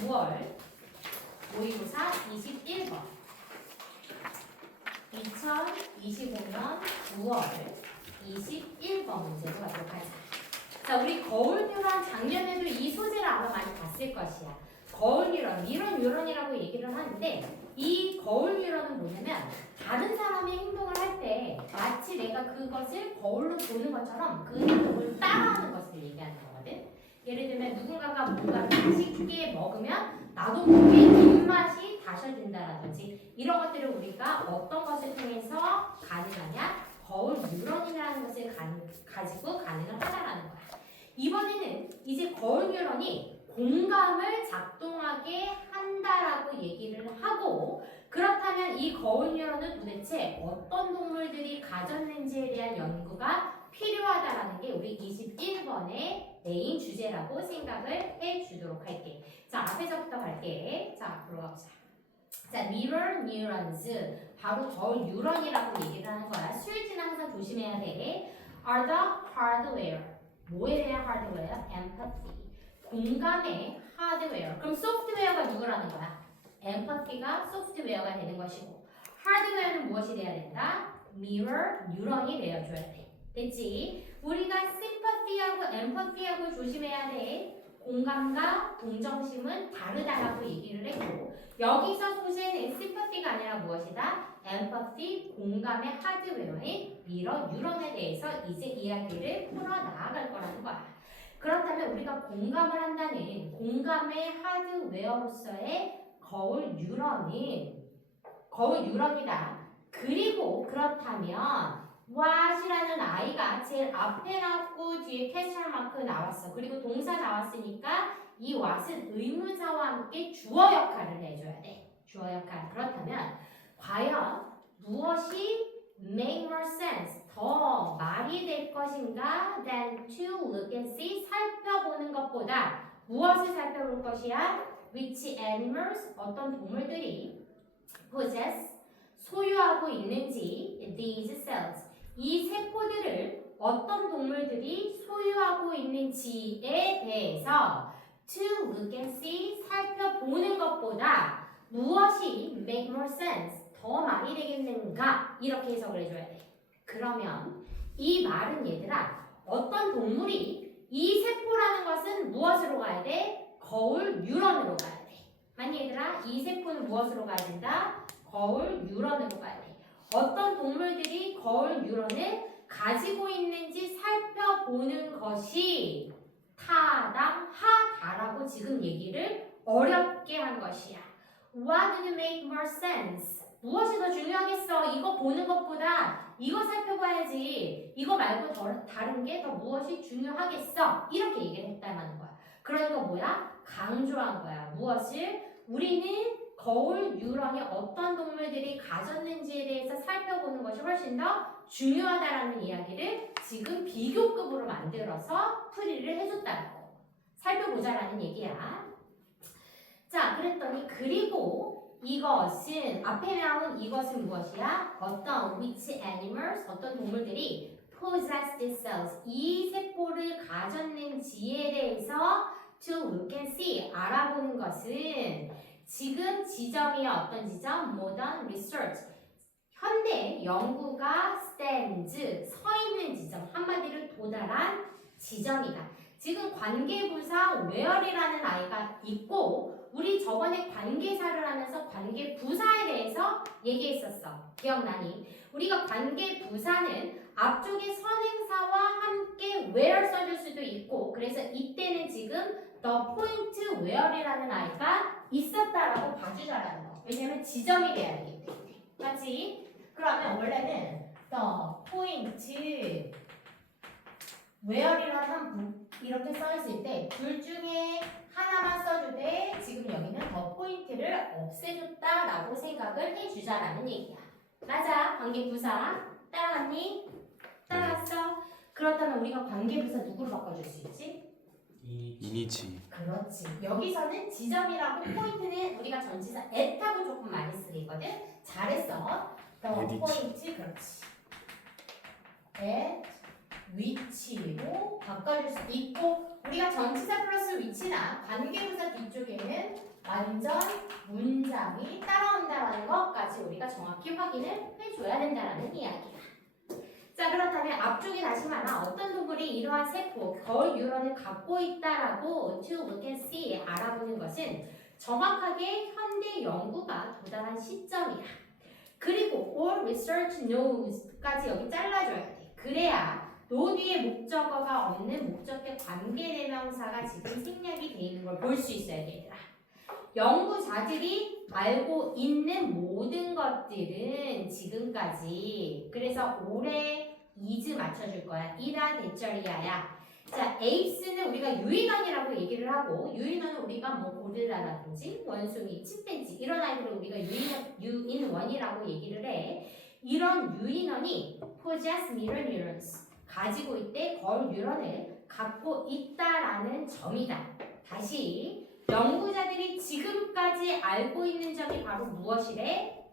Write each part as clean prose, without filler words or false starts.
9월 모의고사 21번 2025년 9월 21번 문제도 가도록 하자. 자, 우리 거울 뉴런 작년에도 이 소재를 아마 많이 봤을 것이야. 거울 뉴런, 뉴런이라고 얘기를 하는데 이 거울 뉴런은 뭐냐면 다른 사람의 행동을 할 때 마치 내가 그것을 거울로 보는 것처럼 그 행동을 따라하는 것을 얘기하는 거거든. 예를 들면 누군가가 뭔가를 맛있게 먹으면 나도 모르게 입맛이 다셔진다라든지 이런 것들을 우리가 어떤 것을 통해서 가능하냐? 거울 뉴런이라는 것을 가지고 가능을 하다라는 거야. 이번에는 이제 거울 뉴런이 공감을 작동하게 한다라고 얘기를 하고, 그렇다면 이 거울 뉴런은 도대체 어떤 동물들이 가졌는지에 대한 연구가 필요하다라는 게 우리 21번의 메인 주제라고 생각을 해주도록 할게. 자, 앞에서부터 갈게. 자, 앞으로 가보자. 자, mirror neurons, 바로 거울 뉴런이라고 얘기를 하는 거야. 수일지는 항상 조심해야 돼. are the hardware. 뭐에 대한 hardware? empathy. 공감의 하드웨어. 그럼 소프트웨어가 누구라는 거야? empathy가 소프트웨어가 되는 것이고, 하드웨어는 무엇이 돼야 된다? mirror, 뉴런이 되어줘야 돼. 됐지? 우리가 sympathy하고 empathy하고 조심해야 돼. 공감과 동정심은 다르다라고 얘기를 했고, 여기서 소재는 sympathy가 아니라 무엇이다? empathy, 공감의 하드웨어인 mirror, 뉴런에 대해서 이제 이야기를 풀어나갈 거라는 거야. 그렇다면 우리가 공감을 한다는 공감의 하드웨어로서의 거울 뉴런이다. 그리고 그렇다면 what이라는 아이가 제일 앞에 나왔고 뒤에 퀘스천 마크 나왔어. 그리고 동사 나왔으니까 이 what은 의문사와 함께 주어 역할을 해줘야 돼. 주어 역할. 그렇다면 과연 무엇이 make more sense, 더 말이 될 것인가 than to look and see, 살펴보는 것보다 무엇을 살펴볼 것이야? which animals, 어떤 동물들이 possess, 소유하고 있는지 these cells, 이 세포들을 어떤 동물들이 소유하고 있는지에 대해서 to look and see, 살펴보는 것보다 무엇이 make more sense, 더 말이 되겠는가? 이렇게 해석을 해줘야 돼. 그러면 이 말은 얘들아, 어떤 동물이 이 세포라는 것은 무엇으로 가야 돼? 거울 뉴런으로 가야 돼. 아니 얘들아, 이 세포는 무엇으로 가야 된다? 거울 뉴런으로 가야 돼. 어떤 동물들이 거울 뉴런을 가지고 있는지 살펴보는 것이 타당하다라고 지금 얘기를 어렵게 한 것이야. What would make more sense? 무엇이 더 중요하겠어? 이거 보는 것보다 이거 살펴봐야지. 이거 말고 다른 게 더 무엇이 중요하겠어? 이렇게 얘기를 했다는 거야. 그러니까 뭐야? 강조한 거야. 무엇을? 우리는 거울 뉴런이 어떤 동물들이 가졌는지에 대해서 살펴보는 것이 훨씬 더 중요하다라는 이야기를 지금 비교급으로 만들어서 풀이를 해줬다고. 살펴보자라는 얘기야. 자, 그랬더니 그리고 이것은 앞에 나온 이것은 무엇이야? 어떤 which animals, 어떤 동물들이 possess these cells, 이 세포를 가졌는지에 대해서 to look and see, 알아보는 것은 지금 지점이 어떤 지점? modern research, 현대 연구가 stands, 서 있는 지점, 한마디로 도달한 지점이다. 지금 관계부사 where이라는 아이가 있고, 우리 저번에 관계사를 하면서 관계부사에 대해서 얘기했었어. 기억나니? 우리가 관계부사는 앞쪽에 선행사와 함께 where 써줄 수도 있고, 그래서 이때는 지금 the point where이라는 아이가 있었다라고 봐주자라는 거. 왜냐면 지점이 돼야 되기 때문에. 맞지? 그러면 원래는 the point where이라는 이렇게 써있을 때 둘 중에 하나만 써주되 지금 여기는 더 포인트를 없애줬다라고 생각을 해주자라는 얘기야. 맞아. 관계부사. 따라갔니? 따라갔어. 그렇다면 우리가 관계부사 누구로 바꿔줄 수 있지? 이니지. 그렇지. 여기서는 지점이라고 포인트는 우리가 전치사 at하고 조금 많이 쓰거든. 잘했어. 더 에디지. 포인트. 그렇지. at 위치로 바꿔줄 수 있고 우리가 전치사 플러스 위치나 관계부사 뒤쪽에는 완전 문장이 따라온다는 것까지 우리가 정확히 확인을 해줘야 된다는 이야기야. 자 그렇다면 앞쪽에 다시 말해 어떤 동물이 이러한 세포 거울 뉴런을 갖고 있다라고 to look and see 알아보는 것은 정확하게 현대 연구가 도달한 시점이야. 그리고 all research knows까지 여기 잘라줘야 돼. 그래야 노 뒤에 목적어가 없는 목적격 관계대명사가 지금 생략이 돼 있는 걸 볼 수 있어야 돼, 얘들아. 연구자들이 알고 있는 모든 것들은 지금까지 그래서 올해 is 맞춰줄 거야. 이다 대절이야야. 자, apes는 우리가 유인원이라고 얘기를 하고 유인원은 우리가 뭐 고릴라라든지 원숭이, 침팬지 이런 아이들을 우리가 유인원이라고 얘기를 해. 이런 유인원이 possess mirror neurons 가지고 있대 거울 뉴런을 갖고 있다라는 점이다. 다시 연구자들이 지금까지 알고 있는 점이 바로 무엇이래?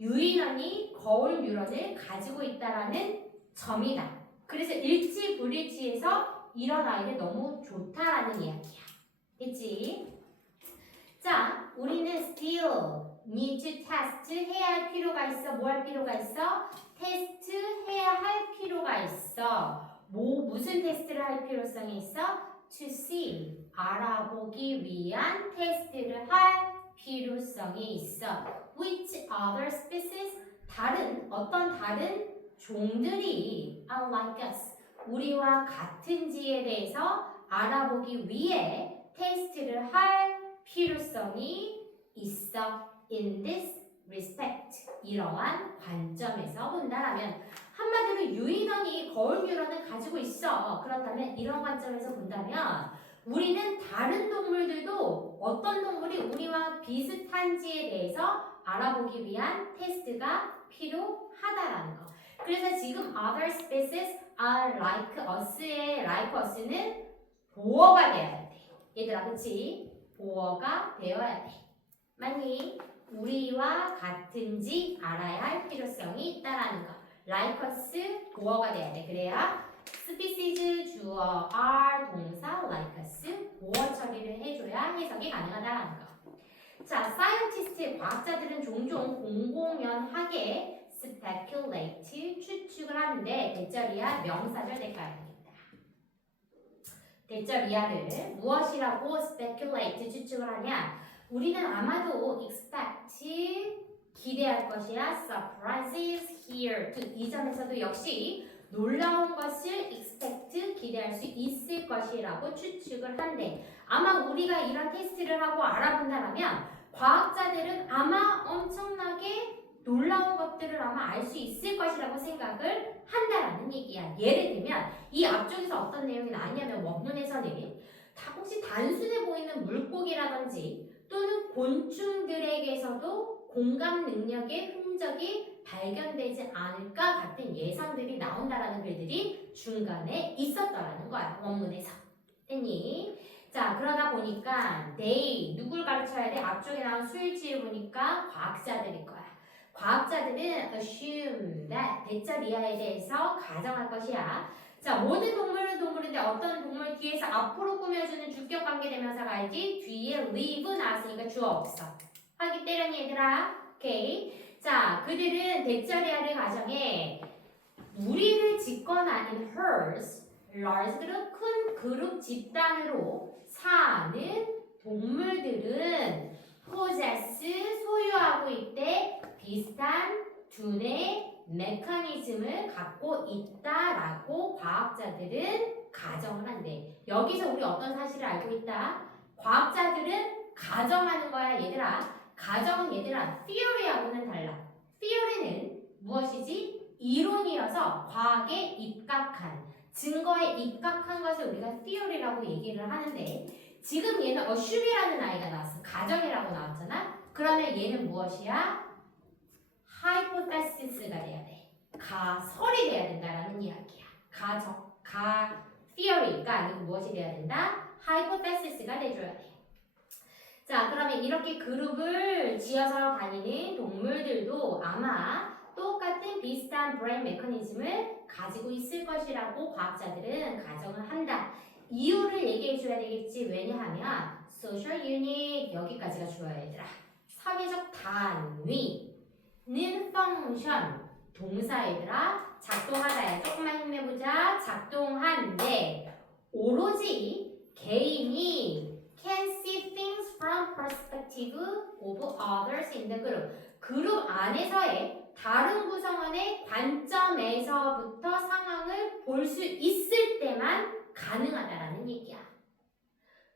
유인원이 거울 뉴런을 가지고 있다라는 점이다. 그래서 일치 불일치에서 이런 아이는 너무 좋다라는 이야기야. 됐지? 자, 우리는 still need to test 해야 할 필요가 있어. 뭐 할 필요가 있어? 테스트 해야 할 필요가 있어. 무슨 테스트를 할 필요성이 있어? to see 알아보기 위한 테스트를 할 필요성이 있어. Which other species 어떤 다른 종들이 are like us 우리와 같은지에 대해서 알아보기 위해 테스트를 할 필요성이 있어. In this respect 이러한 관점에서 본다라면 한마디로 유인원이 거울 뉴런을 가지고 있어. 그렇다면 이런 관점에서 본다면 우리는 다른 동물들도 어떤 동물이 우리와 비슷한지에 대해서 알아보기 위한 테스트가 필요하다라는 거. 그래서 지금 other species are like us의 like us는 보어가 되어야 돼. 얘들아 그치? 보어가 되어야 돼. 맞니? 우리와 같은지 알아야 할 필요성이 있다라는 거. like us 보어가 돼야 돼. 그래야 species 주어 are 동사 like us 보어 처리를 해줘야 해석이 가능하다라는 거. 자, scientist 과학자들은 종종 공공연하게 speculate 추측을 하는데 대절이야 명사절 대가입니다. 대절이야를 무엇이라고 speculate 추측을 하냐? 우리는 아마도 expect 기대할 것이야. surprises here 이 점에서도 역시 놀라운 것을 expect 기대할 수 있을 것이라고 추측을 한대. 아마 우리가 이런 테스트를 하고 알아본다면 과학자들은 아마 엄청나게 놀라운 것들을 아마 알 수 있을 것이라고 생각을 한다라는 얘기야. 예를 들면 이 앞쪽에서 어떤 내용이 나왔냐면 원문에서는 혹시 단순해 보이는 물고기라든지 또는 곤충들에게서도 공감 능력의 흔적이 발견되지 않을까 같은 예상들이 나온다라는 글들이 중간에 있었더라는 거야. 원문에서. 됐니? 자, 그러다 보니까 they 누굴 가르쳐야 돼? 앞쪽에 나온 수일치를 보니까 과학자들일 거야. 과학자들은 assume that 대절 이하에 대해서 가정할 것이야. 자, 모든 동물은 동물인데 어떤 동물 뒤에서 앞으로 꾸며주는 주격 관계대명사가 알지? 뒤에 live 나왔으니까 주어 없어. 하기 때렸니 얘들아? 오케이. 자, 그들은 대절이하를 가정해 무리를 짓거나 아닌 hers, large들은 큰 그룹 집단으로 사는 동물들은 possess 소유하고 있대 비슷한 두뇌 메커니즘을 갖고 있다라고 과학자들은 가정을 한대. 여기서 우리 어떤 사실을 알고 있다? 과학자들은 가정하는 거야 얘들아. 가정은 얘들아 theory하고는 달라. theory는 무엇이지? 이론이어서 과학에 입각한 증거에 입각한 것을 우리가 theory라고 얘기를 하는데 지금 얘는 assume이라는 아이가 나왔어. 가정이라고 나왔잖아. 그러면 얘는 무엇이야? hypothesis가 돼야 돼. 가설이 돼야 된다라는 이야기야. theory가 아니고 무엇이 돼야 된다? hypothesis가 돼줘야 돼. 자, 그러면 이렇게 그룹을 지어서 다니는 동물들도 아마 똑같은 비슷한 브레인 메커니즘을 가지고 있을 것이라고 과학자들은 가정을 한다. 이유를 얘기해 줘야 되겠지. 왜냐하면 social unit 여기까지가 주어야 얘들아. 사회적 단위는 function 동사 얘들아. 작동하다에 조금만 힘내보자. 작동한데 오로지 개인이 can see things from perspective of others in the group. 그룹 안에서의 다른 구성원의 관점에서부터 상황을 볼 수 있을 때만 가능하다라는 얘기야.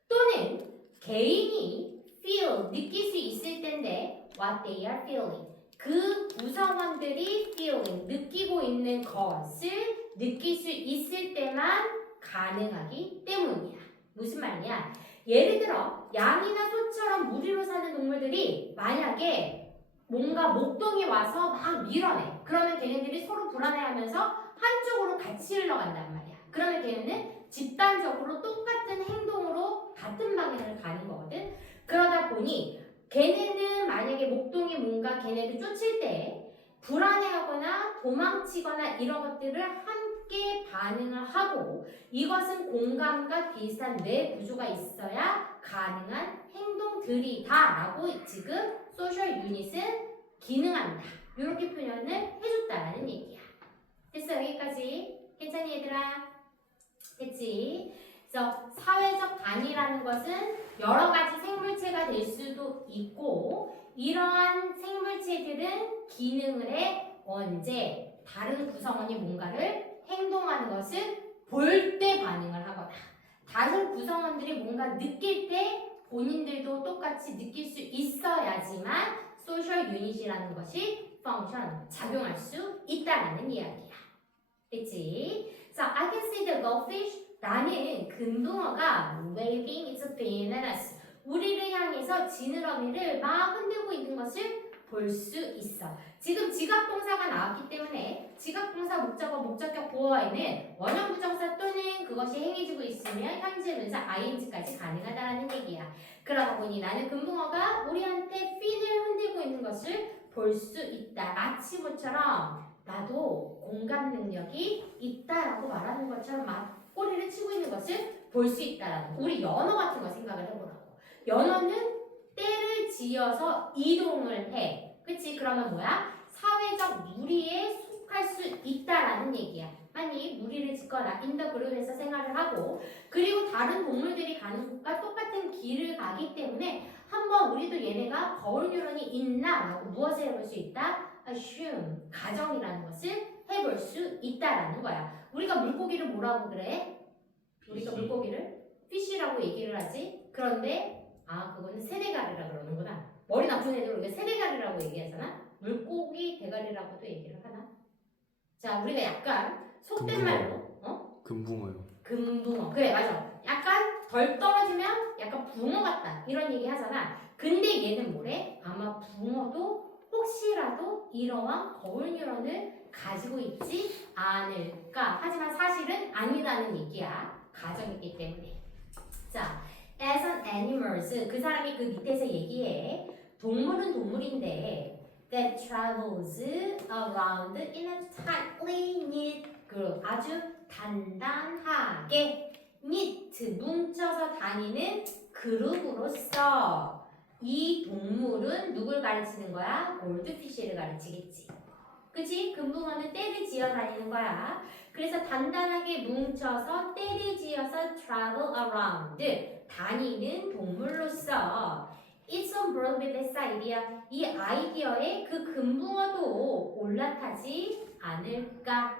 또는 개인이 feel, 느낄 수 있을 텐데 what they are feeling. 그 구성원들이 feeling, 느끼고 있는 것을 느낄 수 있을 때만 가능하기 때문이야. 무슨 말이냐? 예를 들어 양이나 소처럼 무리로 사는 동물들이 만약에 뭔가 목동이 와서 막 밀어내. 그러면 걔네들이 서로 불안해하면서 한쪽으로 같이 흘러간단 말이야. 그러면 걔네는 집단적으로 똑같은 행동으로 같은 방향을 가는 거거든. 그러다 보니 걔네는 만약에 목동이 뭔가 걔네를 쫓을 때 불안해하거나 도망치거나 이런 것들을 함께 반응을 하고 이것은 공감과 비슷한 뇌 구조가 있어야 가능한 행동들이다라고 지금 소셜 유닛은 기능한다. 이렇게 표현을 해줬다라는 얘기야. 됐어? 여기까지? 괜찮니 얘들아? 됐지? 그래서 사회적 단위라는 것은 여러 가지 생물체가 될 수도 있고 이러한 생물체들은 기능을 해 언제 다른 구성원이 뭔가를 행동하는 것을 볼 때 반응을 하거나 다른 구성원들이 뭔가 느낄 때 본인들도 똑같이 느낄 수 있어야지만 소셜 유닛이라는 것이 펑션, 작용할 수 있다는 이야기야. 됐지? So, I can see the goldfish. 나는 금붕어가 waving its fin at us. 우리를 향해서 지느러미를 막 흔들고 있는 것을 볼 수 있어. 지금 지각동사가 나왔기 때문에 지각동사 목적어 목적격 보어에는 원형 부정사 또는 그것이 행해지고 있으면 현재 분사 ing까지 가능하다라는 얘기야. 그러다 보니 나는 금붕어가 우리한테 핀을 흔들고 있는 것을 볼 수 있다. 마치 모처럼 나도 공감 능력이 있다라고 말하는 것처럼 꼬리를 치고 있는 것을 볼 수 있다라는 거. 우리 연어 같은 거 생각을 해보라고. 연어는 때를 지어서 이동을 해. 그치? 그러면 뭐야? 사회적 무리에 속할 수 있다라는 얘기야. 만약 무리를 짓거나 인더 그룹에서 생활을 하고 그리고 다른 동물들이 가는 곳과 똑같은 길을 가기 때문에 한번 우리도 얘네가 거울 뉴런이 있나라고 무엇을 해볼 수 있다? assume, 가정이라는 것을 해볼 수 있다라는 거야. 우리가 물고기를 뭐라고 그래? 우리가 물고기를 fish라고 얘기를 하지. 그런데 그거는 새대가리라 그러는구나. 머리 나쁜 애들 우리가 새대가리라고 얘기하잖아. 물고기 대가리라고도 얘기를 하나? 자, 우리가 약간 속된 말로 금붕어요. 금붕어. 그래, 맞아. 약간 덜 떨어지면 약간 붕어 같다. 이런 얘기 하잖아. 근데 얘는 뭐래? 아마 붕어도 혹시라도 이러한 거울 뉴런을 가지고 있지 않을까. 하지만 사실은 아니라는 얘기야. 가정이기 때문에. 자, as an animals. 그 사람이 그 밑에서 얘기해. 동물은 동물인데 that travels around in a tightly knit group. 아주 단단하게 knit, 뭉쳐서 다니는 그룹으로서 이 동물은 누굴 가르치는 거야? 골드피쉬를 가르치겠지. 그치? 금붕어는 떼를 지어 다니는 거야. 그래서 단단하게 뭉쳐서 떼를 지어서 travel around, 다니는 동물로서 It's on board with this idea. 이 아이디어에 그 금붕어도 올라타지 않을까?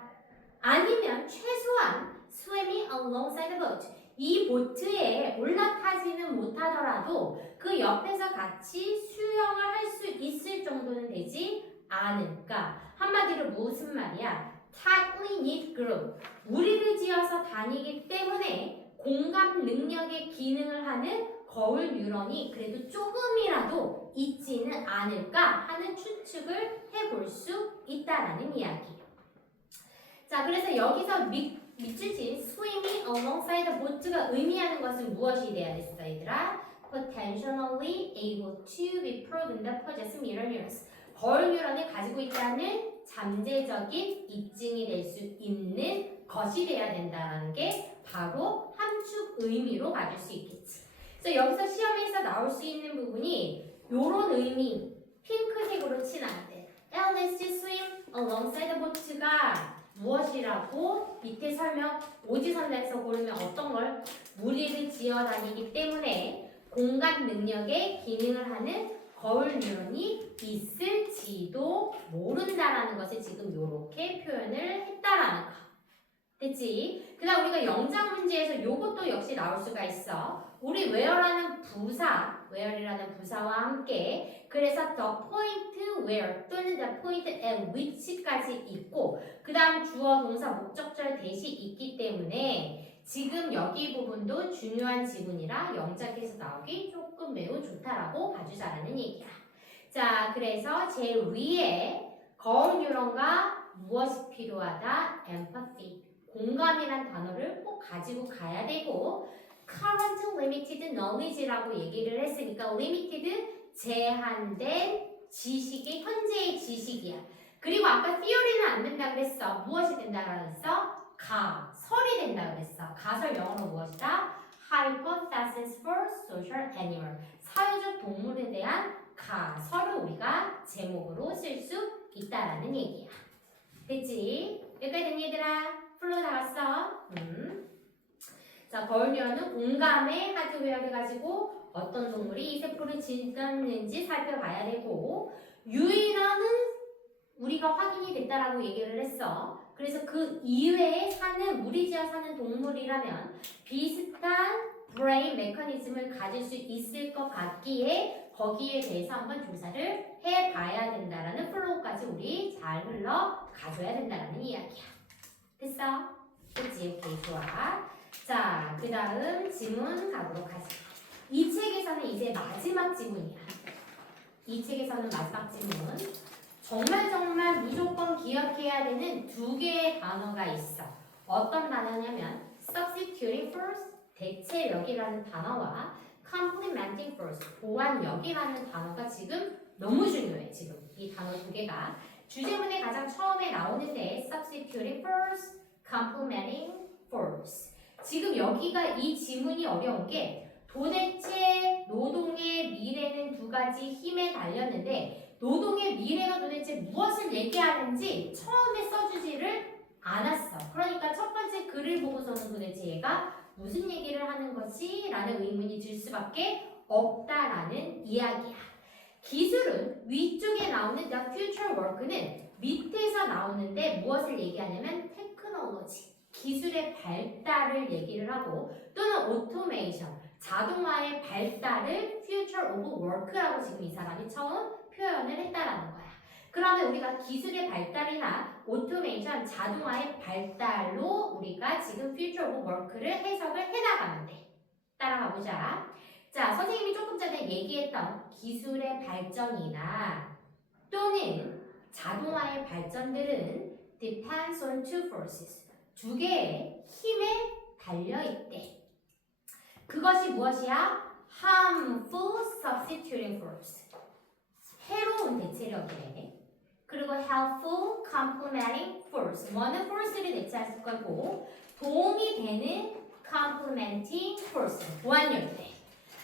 아니면 최소한 swimming alongside the boat. 이 보트에 올라타지는 못하더라도 그 옆에서 같이 수영을 할 수 있을 정도는 되지 않을까? 한마디로 무슨 말이야? tightly knit group. 무리를 지어서 다니기 때문에 공감 능력의 기능을 하는 거울 뉴런이 그래도 조금이라도 있지는 않을까 하는 추측을 해볼 수 있다라는 이야기. 자, 그래서 여기서 밑줄 친 swimming alongside the boat가 의미하는 것은 무엇이 돼야 됐어, 얘들아? potentially able to be proven that possess mirror neurons. 거울 뉴런을 가지고 있다는 잠재적인 입증이 될 수 있는 것이 돼야 된다는 게 바로 함축 의미로 받을 수 있겠지. 그래서 여기서 시험에서 나올 수 있는 부분이 요런 의미, 핑크색으로 칠할 때 Let's swim alongside the boat가 무엇이라고 밑에 설명 오지선에서 고르면 어떤 걸 무리를 지어 다니기 때문에 공간 능력에 기능을 하는 거울 뉴런이 있을지도 모른다라는 것을 지금 이렇게 표현을 했다라는 거. 됐지? 그 다음 우리가 영장 문제에서 요것도 역시 나올 수가 있어. 우리 where라는 부사, where이라는 부사와 함께 그래서 the point where 또는 the point at which까지 있고 그 다음 주어, 동사, 목적절 대시 있기 때문에 지금 여기 부분도 중요한 지문이라 영작에서 나오기 조금 매우 좋다라고 봐주자라는 얘기야. 자, 그래서 제일 위에 거울 뉴런과 무엇이 필요하다? empathy. 공감이란 단어를 꼭 가지고 가야 되고 current limited knowledge라고 얘기를 했으니까 limited 제한된 지식이 현재의 지식이야. 그리고 아까 theory는 안 된다 그랬어. 무엇이 된다 그랬어? 가설이 된다 그랬어. 가설 영어로 무엇이다? hypothesis for social animal. 사회적 동물에 대한 가설을 우리가 제목으로 쓸 수 있다라는 얘기야. 됐지? 여기까지 됐니 얘들아? 풀로 나갔어. 자, 거울 뉴런은 공감의 하드웨어를 가지고 어떤 동물이 이 세포를 짓었는지 살펴봐야 되고 유인원은 우리가 확인이 됐다라고 얘기를 했어. 그래서 그 이외에 사는 무리지어 사는 동물이라면 비슷한 브레인 메커니즘을 가질 수 있을 것 같기에 거기에 대해서 한번 조사를 해봐야 된다라는 플로우까지 우리 잘 흘러가줘야 된다라는 이야기야. 됐어? 그치? 오케이, 좋아. 자, 그 다음 지문 가보도록 하자. 이 책에서는 이제 마지막 지문이야. 이 책에서는 마지막 지문. 정말 무조건 기억해야 되는 두 개의 단어가 있어. 어떤 단어냐면 substituting first, 대체력이라는 단어와 complementing first, 보완력이라는 단어가 지금 너무 중요해. 지금 이 단어 두 개가 주제문에 가장 처음에 나오는데 substituting first, complementing first. 지금 여기가 이 지문이 어려운 게 도대체 노동의 미래는 두 가지 힘에 달렸는데 노동의 미래가 도대체 무엇을 얘기하는지 처음에 써주지를 않았어. 그러니까 첫 번째 글을 보고서는 도대체 얘가 무슨 얘기를 하는 거지? 라는 의문이 들 수밖에 없다라는 이야기야. 기술은 위쪽에 나오는 the future work는 밑에서 나오는데 무엇을 얘기하냐면 테크놀로지, 기술의 발달을 얘기를 하고 또는 오토메이션, 자동화의 발달을 future of work라고 지금 이 사람이 처음 표현을 했다라는 거야. 그러면 우리가 기술의 발달이나 오토메이션, 자동화의 발달로 우리가 지금 future of work를 해석을 해나가면 돼. 따라가 보자. 자, 선생님이 조금 전에 얘기했던 기술의 발전이나 또는 자동화의 발전들은 depends on two forces. 두 개의 힘에 달려있대. 그것이 무엇이야? harmful substituting force. 해로운 대체력이래. 그리고 helpful complementing force. 뭐는 force를 대체할 거고 도움이 되는 complementing force. 보완력이래.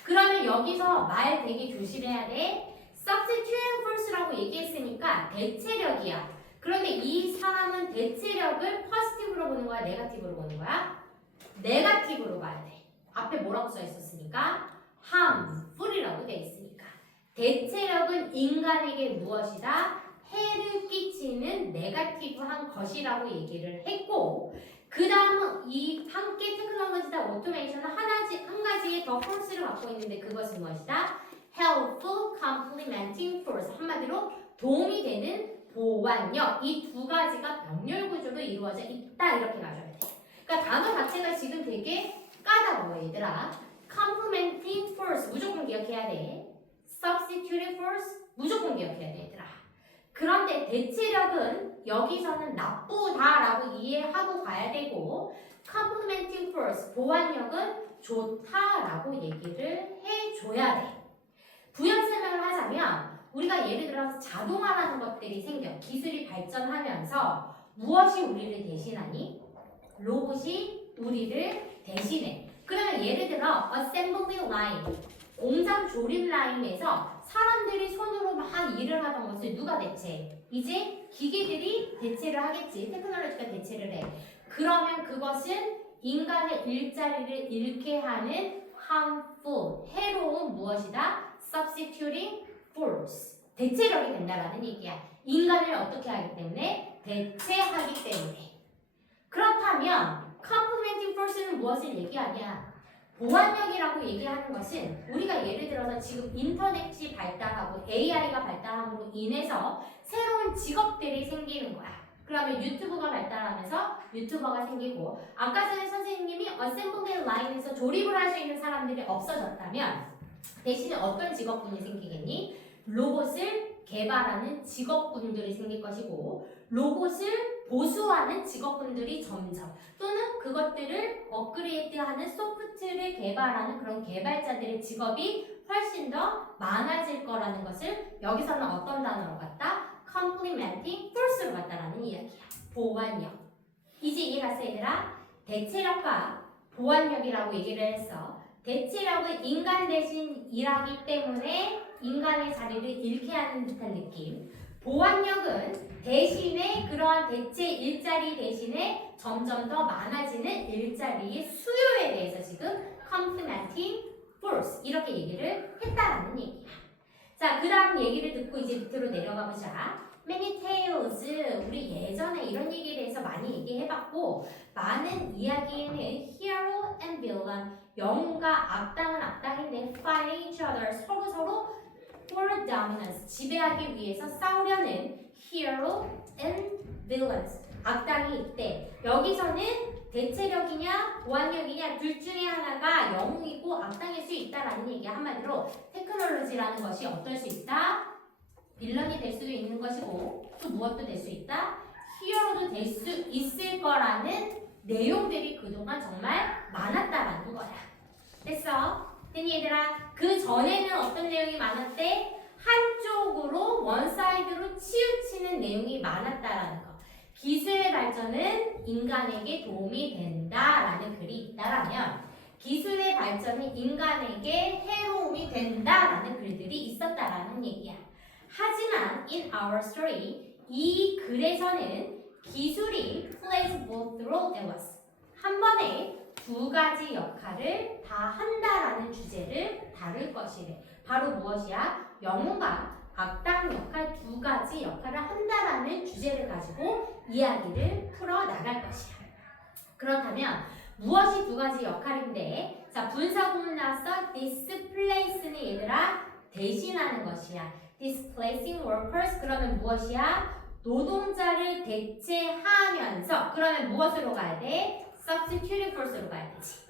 그러면 여기서 말 되게 조심해야 돼. substituting force라고 얘기했으니까 대체력이야. 그런데 이 사람은 대체력을 포지티브로 보는 거야? 네거티브로 보는 거야? 네거티브로 봐야 돼. 앞에 뭐라고 써 있었으니까? harmful이라고 돼 있으니까. 대체력은 인간에게 무엇이다? 해를 끼치는 네거티브한 것이라고 얘기를 했고 그 다음은 이 함께 테크놀로지다 오토메이션은 한 가지의 더 포스를 갖고 있는데 그것은 무엇이다? helpful complementing force. 한마디로 도움이 되는 보완력. 이 두 가지가 병렬 구조로 이루어져 있다. 이렇게 가져야 돼. 그러니까 단어 자체가 지금 되게 까다로워 얘들아. complementing force 무조건 기억해야 돼. substituting force 무조건 기억해야 돼 얘들아. 그런데 대체력은 여기서는 나쁘다라고 이해하고 가야 되고 complementing force 보완력은 좋다라고 얘기를 해줘야 돼. 부연 설명을 하자면 우리가 예를 들어서 자동화라는 것들이 생겨. 기술이 발전하면서 무엇이 우리를 대신하니? 로봇이 우리를 대신해. 그러면 예를 들어 assembly line, 공장 조립 라인에서 사람들이 손으로 막 일을 하던 것을 누가 대체해? 이제 기계들이 대체를 하겠지. 테크놀로지가 대체를 해. 그러면 그것은 인간의 일자리를 잃게 하는 harmful, 해로운 무엇이다? substituting force, 대체력이 된다라는 얘기야. 인간을 어떻게 하기 때문에? 대체하기 때문에. 그렇다면 complementing force는 무엇을 얘기하냐? 보완력이라고 얘기하는 것은 우리가 예를 들어서 지금 인터넷이 발달하고 AI가 발달함으로 인해서 새로운 직업들이 생기는 거야. 그러면 유튜브가 발달하면서 유튜버가 생기고, 아까 전에 선생님이 어셈블리 라인에서 조립을 할 수 있는 사람들이 없어졌다면 대신에 어떤 직업군이 생기겠니? 로봇을 개발하는 직업군들이 생길 것이고, 로봇을 보수하는 직업군들이 점점, 또는 그것들을 업그레이드하는 소프트를 개발하는 그런 개발자들의 직업이 훨씬 더 많아질 거라는 것을 여기서는 어떤 단어로 갖다? complementing force로 갖다라는 이야기야. 보완력. 이제 이해갔어 얘들아? 대체력과 보완력이라고 얘기를 했어. 대체력은 인간 대신 일하기 때문에 인간의 자리를 잃게 하는 듯한 느낌. 보완력은 대신에 그러한 대체 일자리 대신에 점점 더 많아지는 일자리의 수요에 대해서 지금 complementing force 이렇게 얘기를 했다라는 얘기야. 자, 그 다음 얘기를 듣고 이제 밑으로 내려가 보자. Many tales. 우리 예전에 이런 얘기에 대해서 많이 얘기해봤고, 많은 이야기에는 hero and villain, 영웅과 악당은 악당인데 fight each other, 서로 for dominance, 지배하기 위해서 싸우려는 hero and villains, 악당이 있대. 여기서는 대체력이냐 보완력이냐 둘 중에 하나가 영웅이고 악당일 수 있다라는 얘기야. 한마디로 테크놀로지라는 것이 어떨 수 있다? 빌런이 될 수도 있는 것이고, 또 무엇도 될 수 있다? 히어로도 될 수 있을 거라는 내용들이 그동안 정말 많았다라는 거야. 됐어? 됐니 얘들아? 그 전에는 어떤 내용이 많았대? 한쪽으로 원사이드로 치우치는 내용이 많았다라는 거. 기술의 발전은 인간에게 도움이 된다라는 글이 있다라면, 기술의 발전이 인간에게 해로움이 된다라는 글들이 있었다라는 얘기야. 하지만 in our story, 이 글에서는 기술이 plays both role and was, 한 번에 두 가지 역할을 다 한다라는 주제를 다룰 것이래. 바로 무엇이야? 영웅과 악당 역할 두 가지 역할을 한다라는 주제를 가지고 이야기를 풀어 나갈 것이야. 그렇다면 무엇이 두 가지 역할인데? 자, 분사 구문 나왔어. displace는 얘들아 대신하는 것이야. displacing workers, 그러면 무엇이야? 노동자를 대체하면서. 그러면 무엇으로 가야 돼? substituting force로 가야 되지.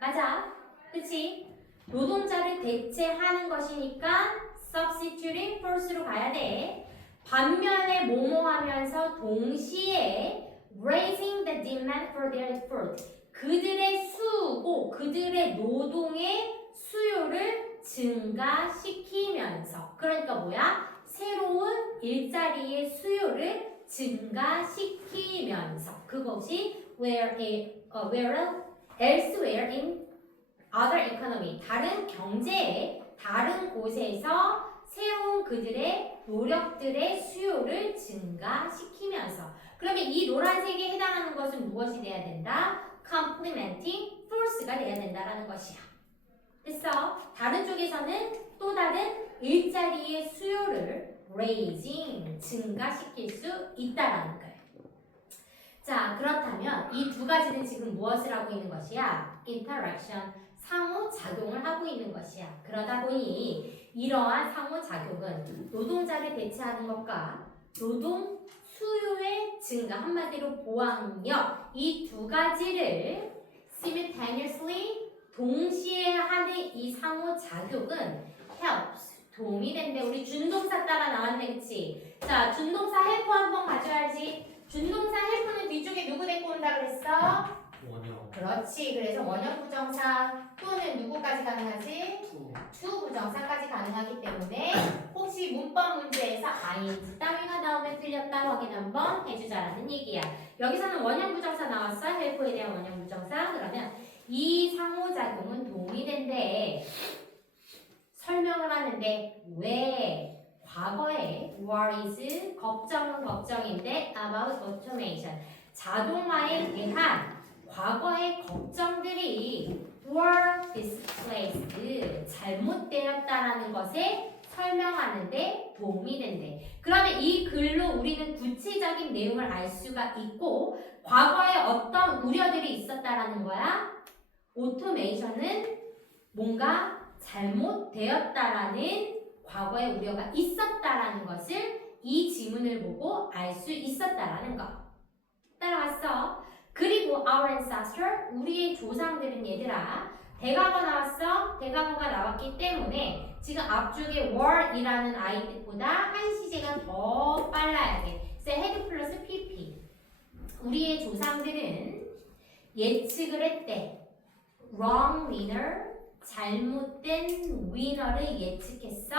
맞아? 그치? 노동자를 대체하는 것이니까 substituting force로 가야 돼. 반면에 뭐뭐 하면서 동시에 raising the demand for their effort, 그들의 수고, 그들의 노동의 수요를 증가시키면서. 그러니까 뭐야? 새로운 일자리의 수요를 증가시키면서. 그것이 where elsewhere in other economy, 다른 경제의 다른 곳에서 새로운 그들의 노력들의 수요를 증가시키면서. 그러면 이 노란색에 해당하는 것은 무엇이 돼야 된다? complementing force가 돼야 된다라는 것이야. 됐어? 다른 쪽에서는 또 다른 일자리의 수요를 raising, 증가시킬 수 있다라는 거예요. 자, 그렇다면 이 두 가지는 지금 무엇을 하고 있는 것이야? interaction, 상호작용을 하고 있는 것이야. 그러다 보니 이러한 상호작용은 노동자를 대체하는 것과 노동 수요의 증가, 한마디로 보완력, 이 두 가지를 simultaneously, 동시에 하는 이 상호작용은 helps, 도움이 된대. 우리 준동사 따라 나왔네, 그치? 자, 준동사 help 한번 가져야지. 준동사 help는 뒤쪽에 누구 데리고 온다 그랬어? 원형. 그렇지. 그래서 원형 부정사 또는 누구까지 가능하지? to 부정사까지 가능하기 때문에 혹시 문법 설명 문제에서 ing 따위가 나오면 틀렸다 확인 한번 해주자라는 얘기야. 여기서는 원형 부정사 나왔어. help에 대한 원형 부정사. 그러면 이 상호작용은 동의된대. 설명을 하는데 왜 과거에 worries 걱정은 걱정인데 about automation 자동화에 대한 과거의 걱정들이 were displaced 잘못되었다라는 것에 설명하는데 도움이 된대. 그러면 이 글로 우리는 구체적인 내용을 알 수가 있고 과거에 어떤 우려들이 있었다라는 거야. 오토메이션은 뭔가 잘못되었다라는 과거의 우려가 있었다라는 것을 이 지문을 보고 알 수 있었다라는 거. 따라왔어. 그리고 our ancestor, 우리의 조상들은 얘들아 대과거 나왔어. 대과거가 나왔기 때문에 지금 앞쪽에 were이라는 아이들보다 한 시제가 더 빨라야 돼. 그래서 had 플러스 pp. 우리의 조상들은 예측을 했대. wrong winner, 잘못된 위너를 예측했어.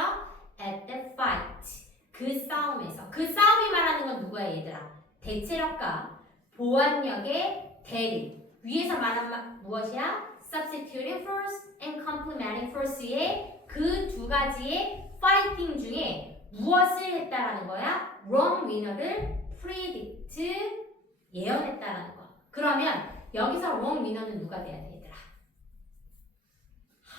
at the fight. 그 싸움에서. 그 싸움이 말하는 건 누구야 얘들아? 대체력과 보완력의 대립. 위에서 말한 무엇이야? substituting force and complementing force의 그 두 가지의 fighting 중에 무엇을 했다라는 거야? wrong winner를 predict 예언했다라는 거. 그러면 여기서 wrong winner는 누가 돼야 돼 얘들아?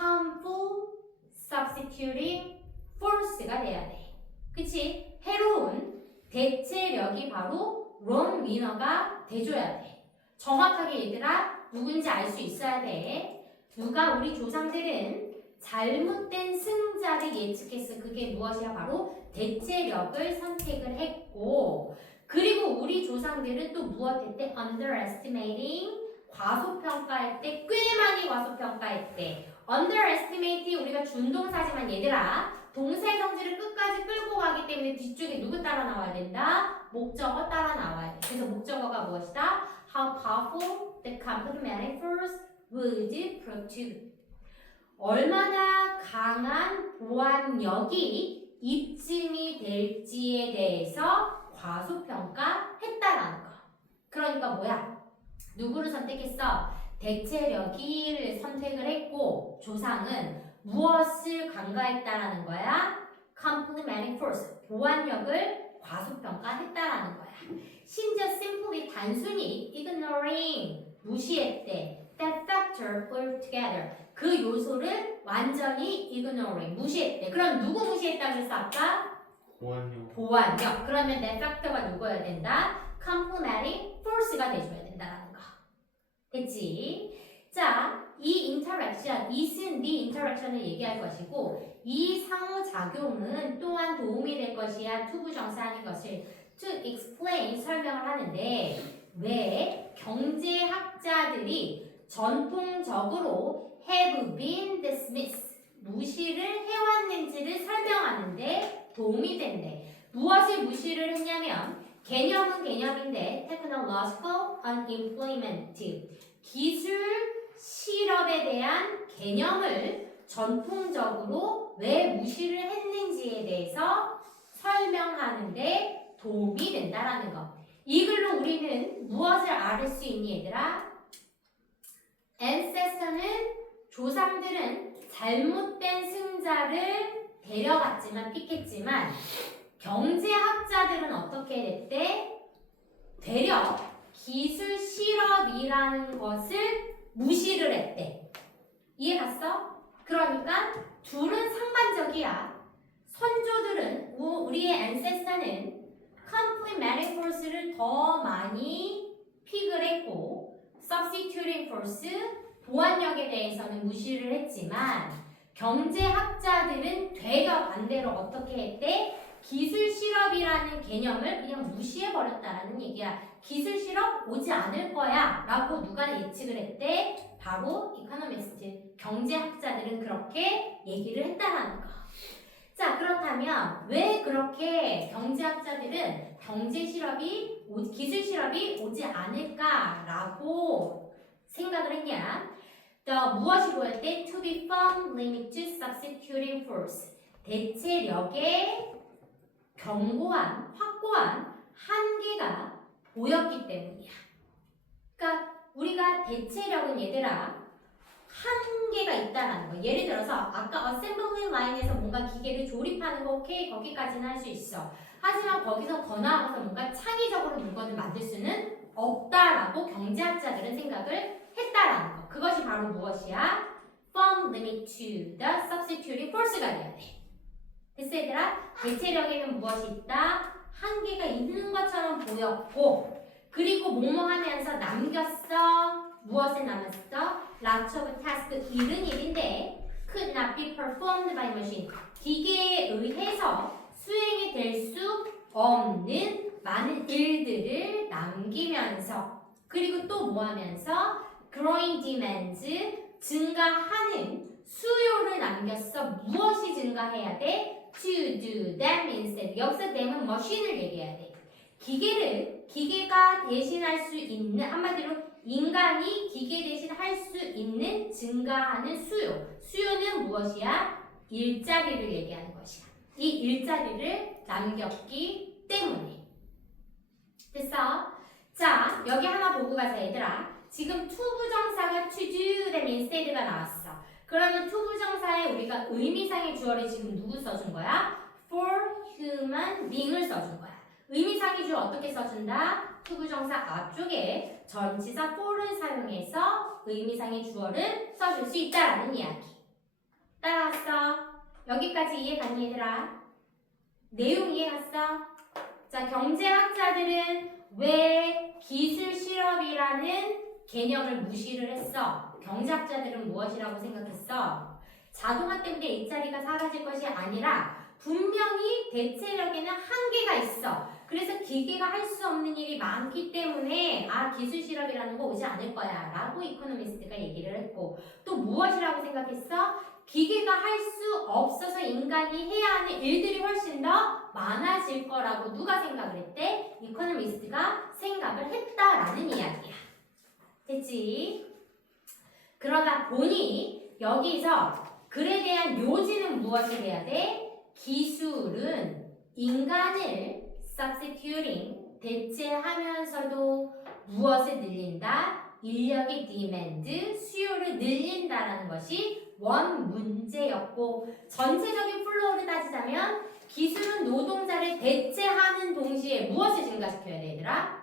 harmful substituting force가 돼야 돼. 그치? 해로운 대체력이 바로 wrong winner가 돼줘야 돼. 정확하게 얘들아 누군지 알 수 있어야 돼. 누가 우리 조상들은 잘못된 승자를 예측했어. 그게 무엇이야? 바로 대체력을 선택을 했고 그리고 우리 조상들은 또 무엇했대? underestimating 과소평가할 때 꽤 많이 과소평가했대. underestimate 우리가 준동사지만 얘들아 동사의 성질을 끝까지 끌고 가기 때문에 뒤쪽에 누구 따라 나와야 된다? 목적어 따라 나와야 돼. 그래서 목적어가 무엇이다? How powerful the complementing force would prove to. 얼마나 강한 보완력이 입증이 될지에 대해서 과소평가했다라는 거. 그러니까 뭐야? 누구를 선택했어? 대체력을 선택을 했고 조상은 무엇을 간과했다라는 거야? complementing force, 보완력을 과소평가했다라는 거야. 심지어 simply 단순히 ignoring, 무시했대. that factor altogether, 그 요소를 완전히 ignoring, 무시했대. 그럼 누구 무시했다 그랬어 아까? 보안용. 보완력. 그러면 that factor가 누구여야 된다? complementing force가 돼줘야 된다라는 거. 됐지? 자, 이 interaction, is은 the interaction을 얘기할 것이고 이 상호작용은 또한 도움이 될 것이야. 투부정사하는 것을 to explain, 설명을 하는데 왜 경제학자들이 전통적으로 have been dismissed, 무시를 해왔는지를 설명하는데 도움이 된대. 무엇을 무시를 했냐면 개념은 개념인데 technological unimplemented, 기술 실업에 대한 개념을 전통적으로 왜 무시를 했는지에 대해서 설명하는데 도움이 된다라는 거. 이 글로 우리는 무엇을 알 수 있니 얘들아? ancestor는 조상들은 잘못된 승자를 데려갔지만 픽했지만 경제학자들은 어떻게 됐대? 되려 기술 실업이라는 것을 무시를 했대. 이해 갔어? 그러니까 둘은 상반적이야. 선조들은 우리의 ancestor는 complementing force를 더 많이 픽을 했고 substituting force, 보완력에 대해서는 무시를 했지만 경제학자들은 되려 반대로 어떻게 했대? 기술 실업이라는 개념을 그냥 무시해버렸다라는 얘기야. 기술 실업 오지 않을 거야 라고 누가 예측을 했대? 바로 이코노미스트, 경제학자들은 그렇게 얘기를 했다라는 거. 자, 그렇다면 왜 그렇게 경제학자들은 기술 실업이 오지 않을까라고 생각을 했냐? 무엇이 보였대? To be found limit to substituting force, 대체력의 견고한, 확고한 한계가 보였기 때문이야. 그러니까 우리가 대체력은 얘들아 한계가 있다라는 거. 예를 들어서 아까 어셈블리 라인에서 뭔가 기계를 조립하는 거 오케이 거기까지는 할 수 있어. 하지만 거기서 더 나아가서 뭔가 창의적으로 물건을 만들 수는 없다라고 경제학자들은 생각을 했다라는 거. 그것이 바로 무엇이야? From limit to the substituting force가 돼야 돼. 됐어 얘들아? 대체력에는 무엇이 있다? 한계가 있는 것처럼 보였고 그리고 뭐뭐 하면서 남겼어. 무엇을 남았어? Lots of tasks, 일은 일인데 could not be performed by machine. 기계에 의해서 수행이 될 수 없는 많은 일들을 남기면서 그리고 또 뭐 하면서 growing demands, 증가하는 수요를 남겼어. 무엇이 증가해야 돼? To do them instead. 여기서 them은 머신을 얘기해야 돼. 기계가 대신할 수 있는, 한마디로 인간이 기계 대신 할 수 있는 증가하는 수요. 수요는 무엇이야? 일자리를 얘기하는 것이야. 이 일자리를 남겼기 때문에. 됐어? 자, 여기 하나 보고 가자 얘들아. 지금 to 부정사가 to do them instead가 나왔어. 그러면 to 부정사에 우리가 의미상의 주어를 지금 누구 써준 거야? For human being을 써준 거야. 의미상의 주어 어떻게 써준다? to 부정사 앞쪽에 전치사 for를 사용해서 의미상의 주어를 써줄 수 있다라는 이야기. 따라왔어? 여기까지 이해 갔니 얘들아? 내용 이해 갔어? 자, 경제학자들은 왜 기술 실업이라는 개념을 무시를 했어? 경제학자들은 무엇이라고 생각했어? 자동화 때문에 일자리가 사라질 것이 아니라 분명히 대체력에는 한계가 있어. 그래서 기계가 할 수 없는 일이 많기 때문에 기술 실업이라는 거 오지 않을 거야 라고 이코노미스트가 얘기를 했고 또 무엇이라고 생각했어? 기계가 할 수 없어서 인간이 해야 하는 일들이 훨씬 더 많아질 거라고 누가 생각을 했대? 이코노미스트가 생각을 했다라는 이야기야. 됐지? 그러다 보니 여기서 글에 대한 요지는 무엇이 돼야 돼? 기술은 인간을 substituting, 대체하면서도 무엇을 늘린다? 인력의 demand, 수요를 늘린다라는 것이 원 문제였고 전체적인 플로우를 따지자면 기술은 노동자를 대체하는 동시에 무엇을 증가시켜야 돼 얘들아?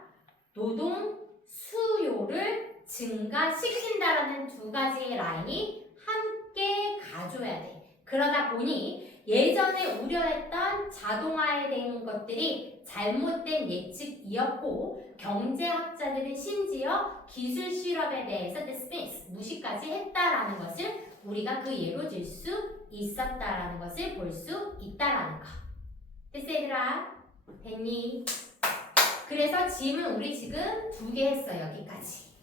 노동 수요를 증가시킨다라는 두 가지의 라인이 함께 가줘야 돼. 그러다 보니 예전에 우려했던 자동화에 대한 것들이 잘못된 예측이었고 경제학자들은 심지어 기술 실업에 대해서 dismiss, 무시까지 했다라는 것을 우리가 그 예로 들 수 있었다라는 것을 볼 수 있다라는 거. 됐어 얘들아? 됐니? 그래서 짐은 우리 지금 2개 했어 여기까지.